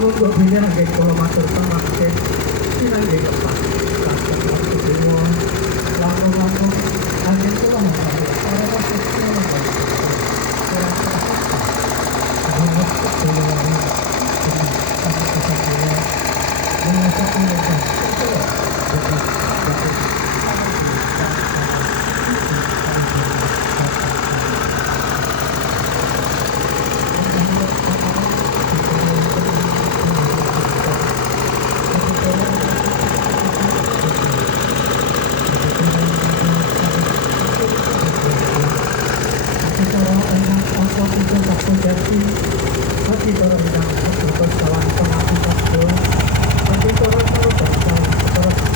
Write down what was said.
Monggo bilih nggih kula matur pangabekti sinangge lepas saking waktu dewa langkung-langkung angin kula monggo para wasit kula monggo ora terasa bahwa kula ini sangat kesatuan mengucap mengucap kula dapat bagi para ingkang kawan pengapisan doa, bagi para sarung bangsa, para